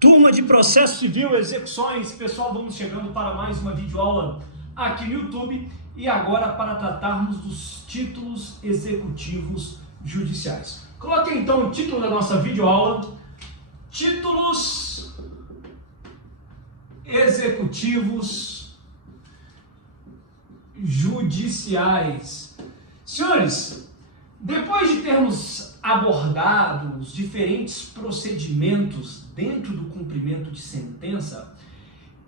Turma de Processo Civil, Execuções, pessoal, vamos chegando para mais uma videoaula aqui no YouTube e agora para tratarmos dos títulos executivos judiciais. Coloque então o título da nossa videoaula, Títulos Executivos Judiciais. Senhores, depois de termos abordado os diferentes procedimentos dentro do cumprimento de sentença,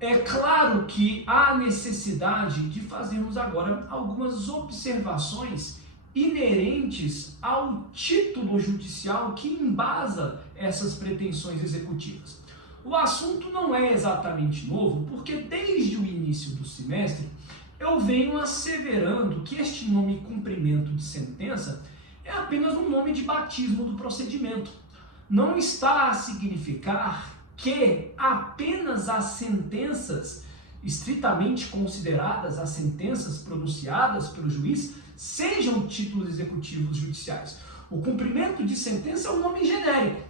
é claro que há necessidade de fazermos agora algumas observações inerentes ao título judicial que embasa essas pretensões executivas. O assunto não é exatamente novo, porque desde o início do semestre eu venho asseverando que este nome cumprimento de sentença é apenas um nome de batismo do procedimento. Não está a significar que apenas as sentenças estritamente consideradas, as sentenças pronunciadas pelo juiz, sejam títulos executivos judiciais. O cumprimento de sentença é um nome genérico.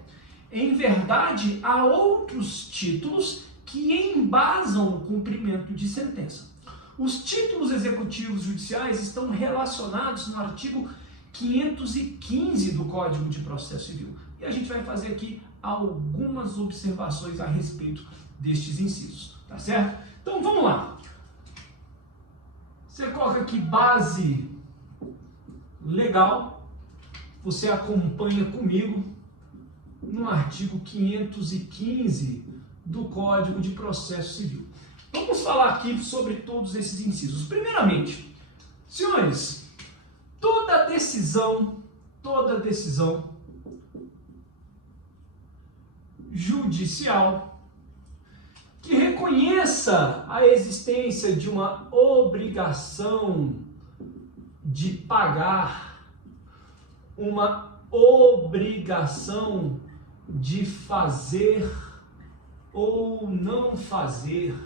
Em verdade, há outros títulos que embasam o cumprimento de sentença. Os títulos executivos judiciais estão relacionados no artigo 515 do Código de Processo Civil. E a gente vai fazer aqui algumas observações a respeito destes incisos, tá certo? Então vamos lá. Você coloca aqui base legal, você acompanha comigo no artigo 515 do Código de Processo Civil. Vamos falar aqui sobre todos esses incisos. Primeiramente, senhores, toda decisão judicial que reconheça a existência de uma obrigação de pagar, uma obrigação de fazer ou não fazer,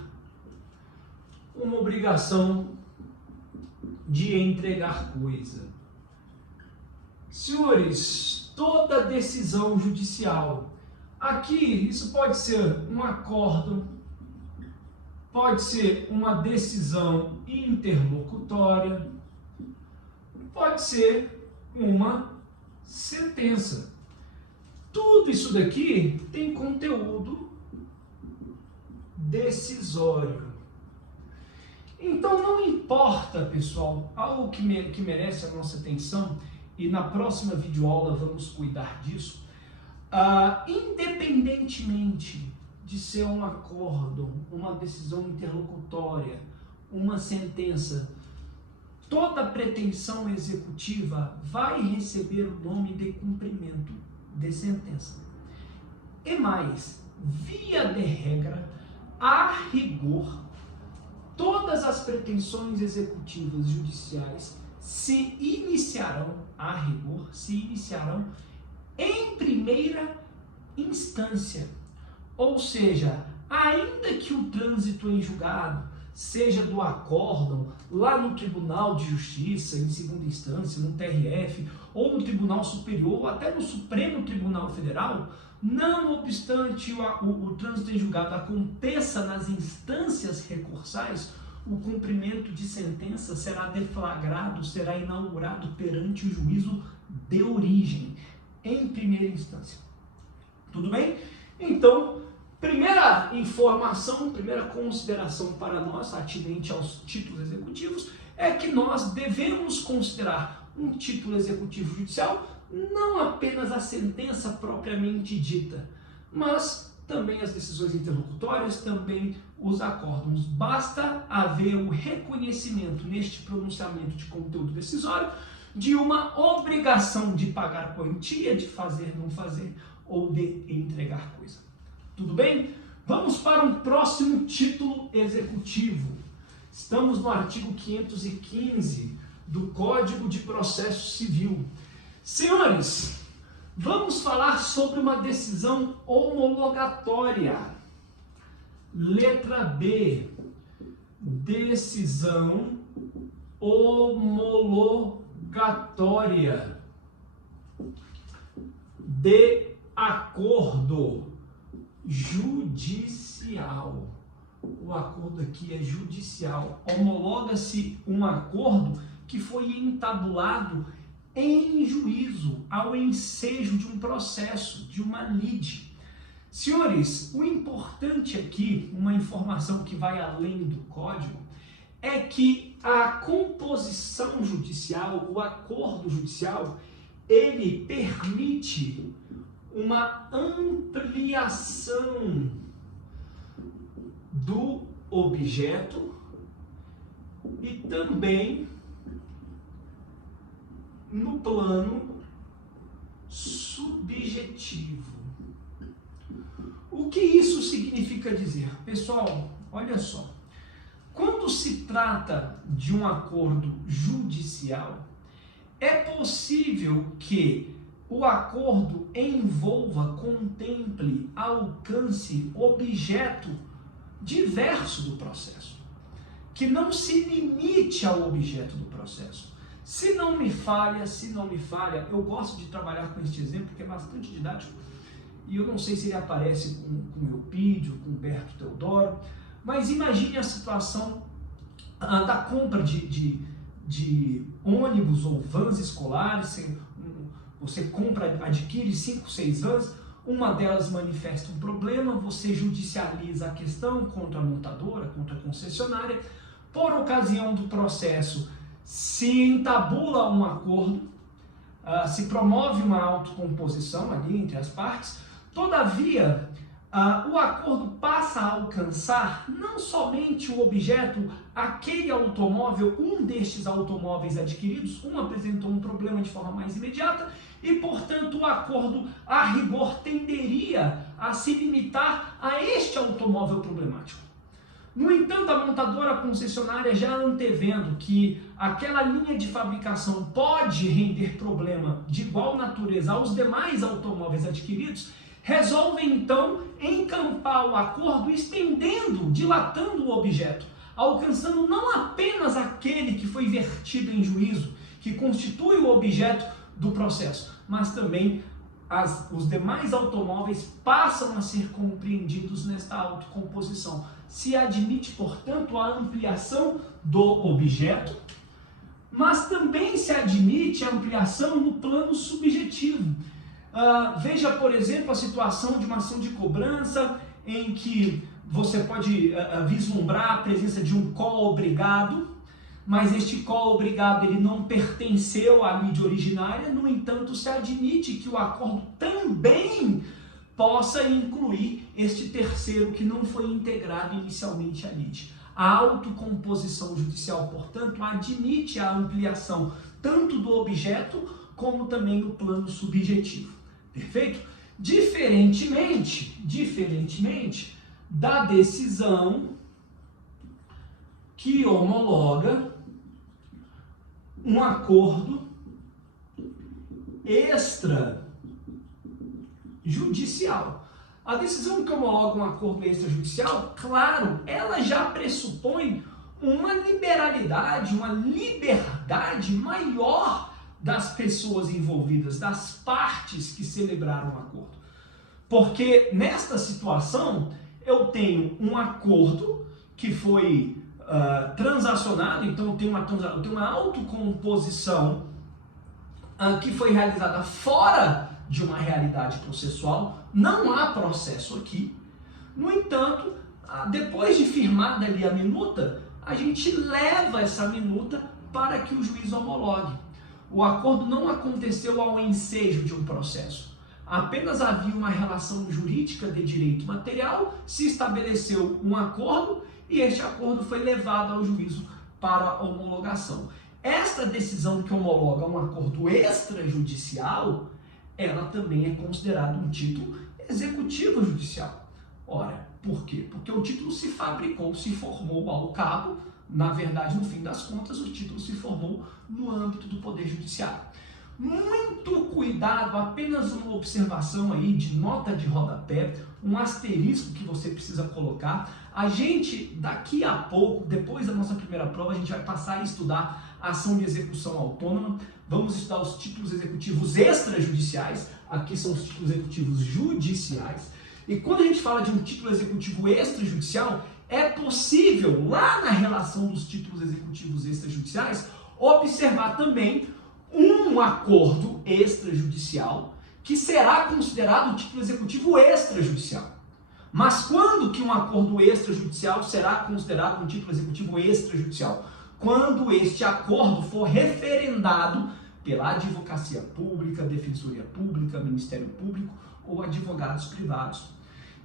uma obrigação de entregar coisa. Senhores, toda decisão judicial, aqui isso pode ser um acordo, pode ser uma decisão interlocutória, pode ser uma sentença. Tudo isso daqui tem conteúdo decisório. Então não importa, pessoal, algo que merece a nossa atenção, e na próxima videoaula vamos cuidar disso, independentemente de ser um acordo, uma decisão interlocutória, uma sentença, toda pretensão executiva vai receber o nome de cumprimento de sentença. E mais, via de regra, a rigor, todas as pretensões executivas judiciais se iniciarão em primeira instância. Ou seja, ainda que o trânsito em julgado seja do acórdão lá no Tribunal de Justiça, em segunda instância, no TRF, ou no Tribunal Superior, ou até no Supremo Tribunal Federal, não obstante o trânsito em julgado aconteça nas instâncias recursais, o cumprimento de sentença será deflagrado, será inaugurado perante o juízo de origem, em primeira instância. Tudo bem? Então, primeira informação, primeira consideração para nós, atinente aos títulos executivos, é que nós devemos considerar um título executivo judicial não apenas a sentença propriamente dita, mas também as decisões interlocutórias, também os acórdãos. Basta haver o reconhecimento neste pronunciamento de conteúdo decisório de uma obrigação de pagar quantia, de fazer, não fazer, ou de entregar coisa. Tudo bem? Vamos para um próximo título executivo. Estamos no artigo 515 do Código de Processo Civil. Senhores, vamos falar sobre uma decisão homologatória. Letra B. Decisão homologatória de acordo judicial. O acordo aqui é judicial. Homologa-se um acordo que foi entabulado em juízo, ao ensejo de um processo, de uma lide. Senhores, o importante aqui, uma informação que vai além do código, é que a composição judicial, o acordo judicial, ele permite uma ampliação do objeto e também no plano subjetivo. O que isso significa dizer? Pessoal, olha só. Quando se trata de um acordo judicial, é possível que o acordo envolva, contemple, alcance objeto diverso do processo, que não se limite ao objeto do processo. Se não me falha, eu gosto de trabalhar com este exemplo, que é bastante didático, e eu não sei se ele aparece com Eupídio, com Humberto Teodoro, mas imagine a situação da compra de ônibus ou vans escolares. Você compra, adquire 5, 6 vans, uma delas manifesta um problema, você judicializa a questão contra a montadora, contra a concessionária. Por ocasião do processo, se entabula um acordo, se promove uma autocomposição ali entre as partes. Todavia, o acordo passa a alcançar não somente o objeto, aquele automóvel, um destes automóveis adquiridos, um apresentou um problema de forma mais imediata e, portanto, o acordo, a rigor, tenderia a se limitar a este automóvel problemático. No entanto, a montadora concessionária, já antevendo que aquela linha de fabricação pode render problema de igual natureza aos demais automóveis adquiridos, resolvem então encampar o acordo, estendendo, dilatando o objeto, alcançando não apenas aquele que foi vertido em juízo, que constitui o objeto do processo, mas também os demais automóveis passam a ser compreendidos nesta autocomposição. Se admite, portanto, a ampliação do objeto, mas também se admite a ampliação no plano subjetivo. Veja, por exemplo, a situação de uma ação de cobrança em que você pode vislumbrar a presença de um co-obrigado, mas este co-obrigado ele não pertenceu à lide originária. No entanto, se admite que o acordo também possa incluir este terceiro que não foi integrado inicialmente à lide. A autocomposição judicial, portanto, admite a ampliação tanto do objeto como também no plano subjetivo. Perfeito? Diferentemente da decisão que homologa um acordo extrajudicial. A decisão que homologa um acordo extrajudicial, claro, ela já pressupõe uma liberalidade, uma liberdade maior das pessoas envolvidas, das partes que celebraram o acordo. Porque nesta situação eu tenho um acordo que foi transacionado, então eu tenho uma autocomposição que foi realizada fora de uma realidade processual, não há processo aqui. No entanto, depois de firmada ali a minuta, a gente leva essa minuta para que o juiz homologue. O acordo não aconteceu ao ensejo de um processo. Apenas havia uma relação jurídica de direito material, se estabeleceu um acordo e este acordo foi levado ao juízo para homologação. Esta decisão que homologa um acordo extrajudicial, ela também é considerada um título executivo judicial. Ora, por quê? Porque o título se fabricou, se formou ao cabo. Na verdade, no fim das contas, o título se formou no âmbito do Poder Judiciário. Muito cuidado, apenas uma observação aí de nota de rodapé, um asterisco que você precisa colocar. A gente, daqui a pouco, depois da nossa primeira prova, a gente vai passar a estudar a ação de execução autônoma. Vamos estudar os títulos executivos extrajudiciais, aqui são os títulos executivos judiciais. E quando a gente fala de um título executivo extrajudicial, é possível, lá na relação dos títulos executivos extrajudiciais, observar também um acordo extrajudicial que será considerado um título executivo extrajudicial. Mas quando que um acordo extrajudicial será considerado um título executivo extrajudicial? Quando este acordo for referendado pela advocacia pública, defensoria pública, ministério público ou advogados privados.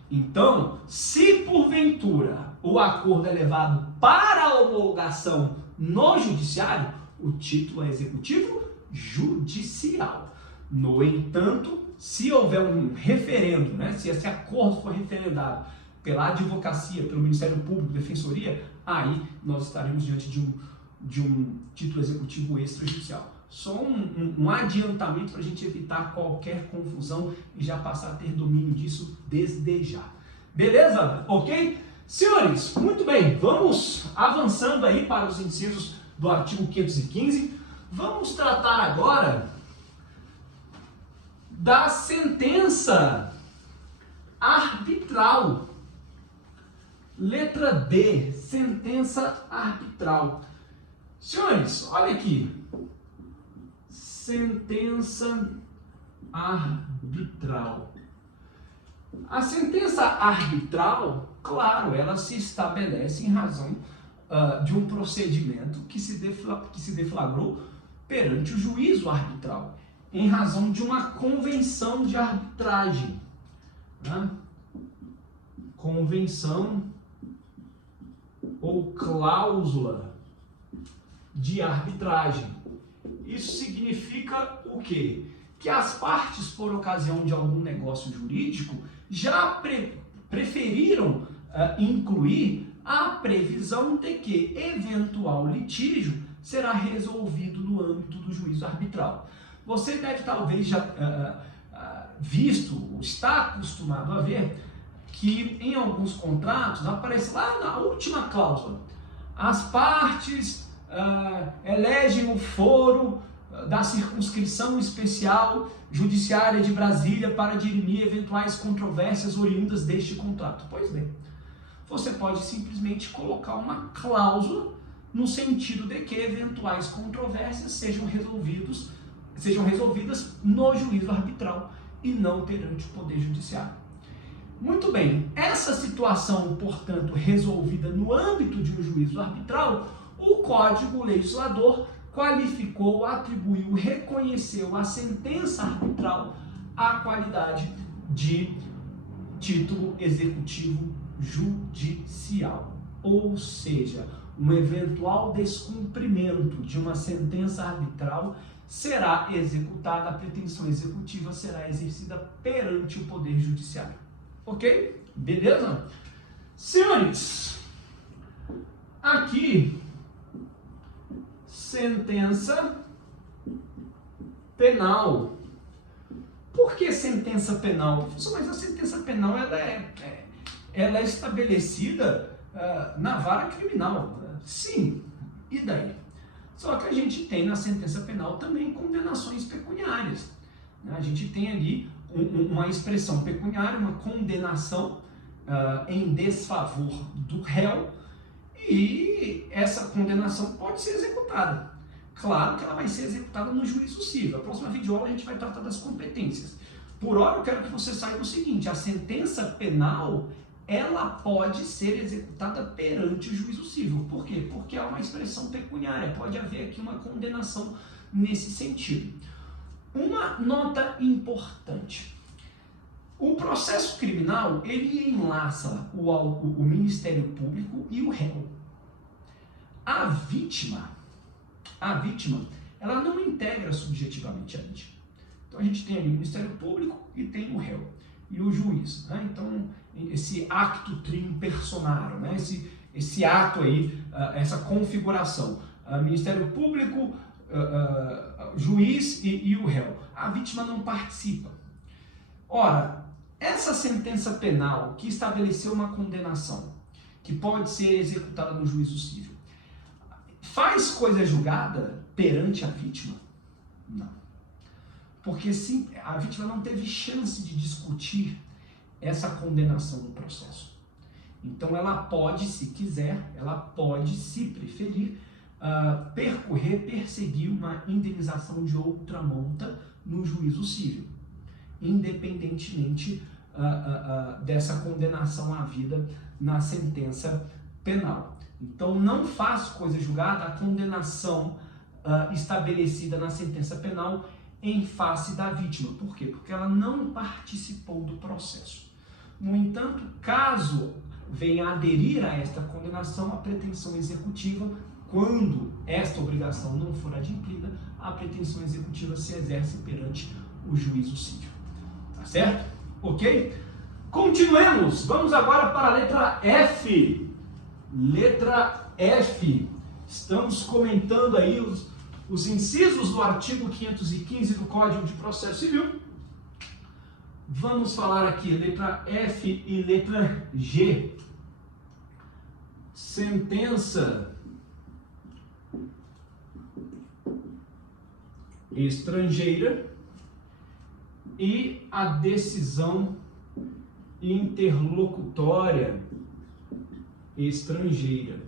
Então, se porventura o acordo é levado para a homologação no judiciário, o título é executivo judicial. No entanto, se houver um referendo, né, se esse acordo for referendado pela advocacia, pelo Ministério Público, defensoria, aí nós estaremos diante de um título executivo extrajudicial. Só um adiantamento para a gente evitar qualquer confusão e já passar a ter domínio disso desde já. Beleza? Ok? Senhores, muito bem, vamos avançando aí para os incisos do artigo 515. Vamos tratar agora da sentença arbitral. Letra B, sentença arbitral. Senhores, olha aqui. Sentença arbitral. A sentença arbitral, claro, ela se estabelece em razão de um procedimento que se deflagrou perante o juízo arbitral, em razão de uma convenção de arbitragem. Né? Convenção ou cláusula de arbitragem. Isso significa o quê? Que as partes, por ocasião de algum negócio jurídico, já preferiram incluir a previsão de que eventual litígio será resolvido no âmbito do juízo arbitral. Você deve talvez já visto, está acostumado a ver, que em alguns contratos aparece lá na última cláusula, as partes elegem o foro da circunscrição especial judiciária de Brasília para dirimir eventuais controvérsias oriundas deste contrato. Pois bem, você pode simplesmente colocar uma cláusula no sentido de que eventuais controvérsias sejam resolvidas no juízo arbitral e não perante o Poder Judiciário. Muito bem, essa situação, portanto, resolvida no âmbito de um juízo arbitral, o Código Legislador qualificou, atribuiu, reconheceu a sentença arbitral à qualidade de título executivo judicial. Ou seja, um eventual descumprimento de uma sentença arbitral será executada, a pretensão executiva será exercida perante o Poder Judiciário. Ok? Beleza? Senhores, aqui, sentença penal. Por que sentença penal? Mas a sentença penal ela é estabelecida na vara criminal. Sim, e daí? Só que a gente tem na sentença penal também condenações pecuniárias. A gente tem ali uma expressão pecuniária, uma condenação em desfavor do réu, e essa condenação pode ser executada. Claro que ela vai ser executada no juízo civil. A próxima videoaula a gente vai tratar das competências. Por hora eu quero que você saiba o seguinte: a sentença penal ela pode ser executada perante o juízo civil. Por quê? Porque é uma expressão pecuniária, pode haver aqui uma condenação nesse sentido. Uma nota importante: o processo criminal ele enlaça o Ministério Público e o réu. A vítima, ela não integra subjetivamente a vítima. Então a gente tem ali o Ministério Público e tem o réu e o juiz, né? Então esse acto trim personarum, né? esse ato aí, essa configuração, Ministério Público, juiz e o réu. A vítima não participa. Ora, essa sentença penal que estabeleceu uma condenação que pode ser executada no juízo civil, faz coisa julgada perante a vítima? Não. Porque sim, a vítima não teve chance de discutir essa condenação no processo. Então ela pode, se quiser, ela pode, se preferir, perseguir uma indenização de outra monta no juízo civil, independentemente dessa condenação à vida na sentença penal. Então não faz coisa julgada a condenação estabelecida na sentença penal em face da vítima. Por quê? Porque ela não participou do processo. No entanto, caso venha a aderir a esta condenação, a pretensão executiva, quando esta obrigação não for adimplida, a pretensão executiva se exerce perante o juízo civil. Tá certo? Ok? Continuemos. Vamos agora para a letra F. Letra F. Estamos comentando aí os incisos do artigo 515 do Código de Processo Civil. Vamos falar aqui letra F e letra G. Sentença estrangeira e a decisão interlocutória estrangeira.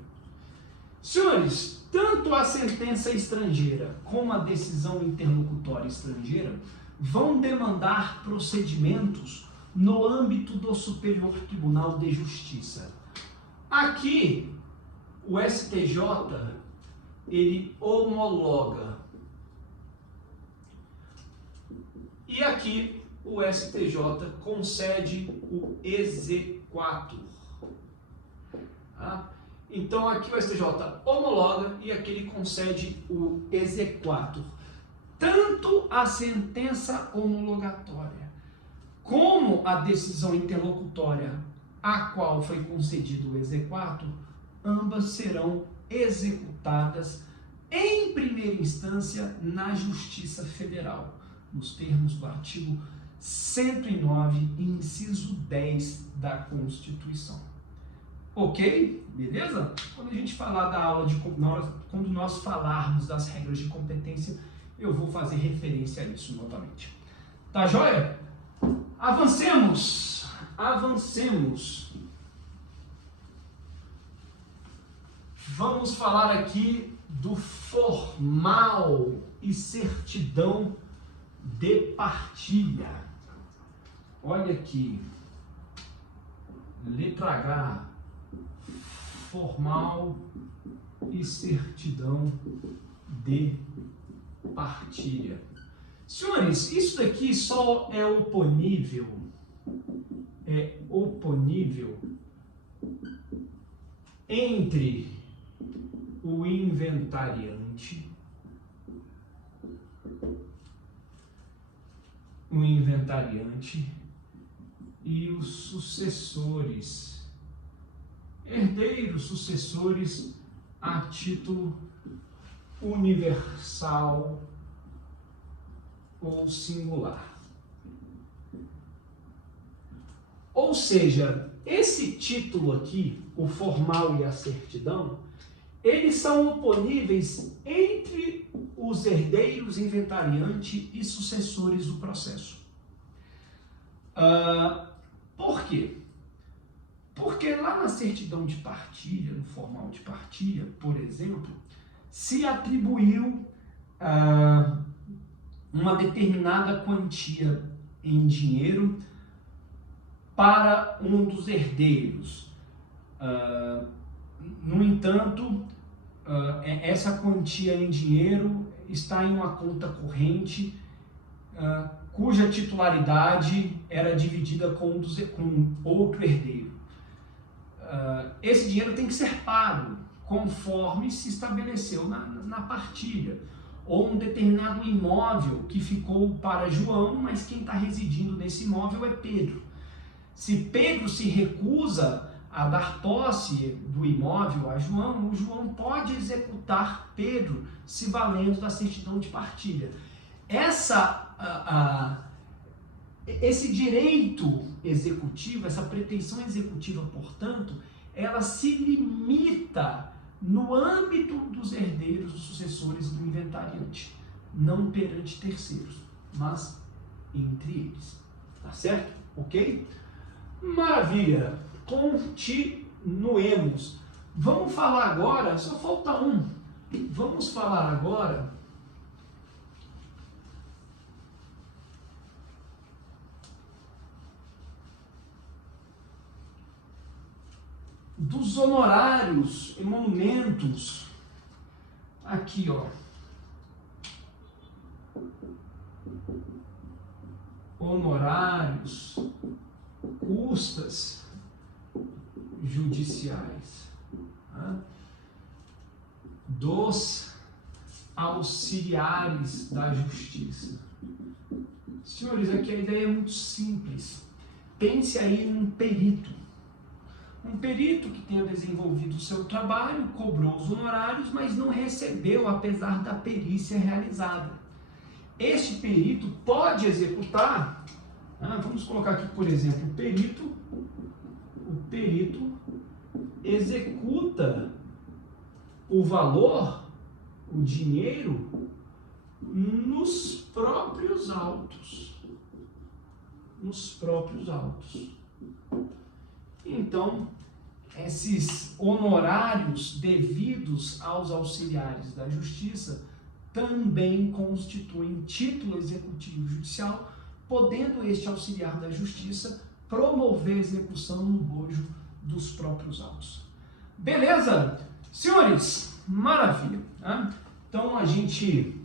Senhores, tanto a sentença estrangeira como a decisão interlocutória estrangeira vão demandar procedimentos no âmbito do Superior Tribunal de Justiça. Aqui, o STJ, ele homologa. E aqui, o STJ concede o exequatur. Tá? Então, aqui o STJ homologa e aqui ele concede o exequatur. Tanto a sentença homologatória como a decisão interlocutória a qual foi concedido o exequatur, ambas serão executadas em primeira instância na Justiça Federal, nos termos do artigo 109, inciso 10 da Constituição. Ok? Beleza? Quando a gente falar da aula quando nós falarmos das regras de competência, eu vou fazer referência a isso novamente. Tá joia? Avancemos! Avancemos! Vamos falar aqui do formal e certidão de partilha. Olha aqui, letra H, formal e certidão de partilha. Senhores, isso daqui só é oponível entre o inventariante e os sucessores, herdeiros, sucessores a título universal ou singular. Ou seja, esse título aqui, o formal e a certidão, eles são oponíveis entre os herdeiros, inventariante e sucessores do processo. Por quê? Porque lá na certidão de partilha, no formal de partilha, por exemplo, se atribuiu uma determinada quantia em dinheiro para um dos herdeiros. No entanto, essa quantia em dinheiro está em uma conta corrente cuja titularidade era dividida com outro herdeiro. Esse dinheiro tem que ser pago conforme se estabeleceu na partilha. Ou um determinado imóvel que ficou para João, mas quem está residindo nesse imóvel é Pedro. Se Pedro se recusa a dar posse do imóvel a João, o João pode executar Pedro se valendo da certidão de partilha. Esse direito executivo, essa pretensão executiva, portanto, ela se limita no âmbito dos herdeiros, dos sucessores do inventariante, não perante terceiros, mas entre eles. Tá certo? Ok? Maravilha, continuemos. Vamos falar agora, só falta um. Vamos falar agora dos honorários, emolumentos. Aqui, ó. Honorários, custas judiciais, tá? Dos auxiliares da justiça. Senhores, aqui a ideia é muito simples. Pense aí num perito. Um perito que tenha desenvolvido o seu trabalho, cobrou os honorários, mas não recebeu, apesar da perícia realizada. Este perito pode executar, vamos colocar aqui, por exemplo, o perito executa o valor, o dinheiro, nos próprios autos. Nos próprios autos. Então, esses honorários devidos aos auxiliares da justiça também constituem título executivo judicial, podendo este auxiliar da justiça promover a execução no bojo dos próprios autos. Beleza? Senhores, maravilha. Tá? Então a gente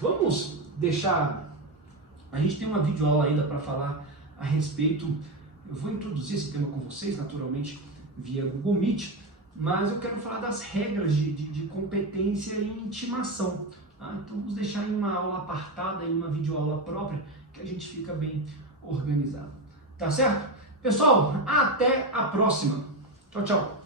vamos deixar, a gente tem uma videoaula ainda para falar a respeito. Eu vou introduzir esse tema com vocês, naturalmente, via Google Meet, mas eu quero falar das regras de competência e intimação. Tá? Então vamos deixar em uma aula apartada, em uma videoaula própria, que a gente fica bem organizado. Tá certo? Pessoal, até a próxima. Tchau, tchau.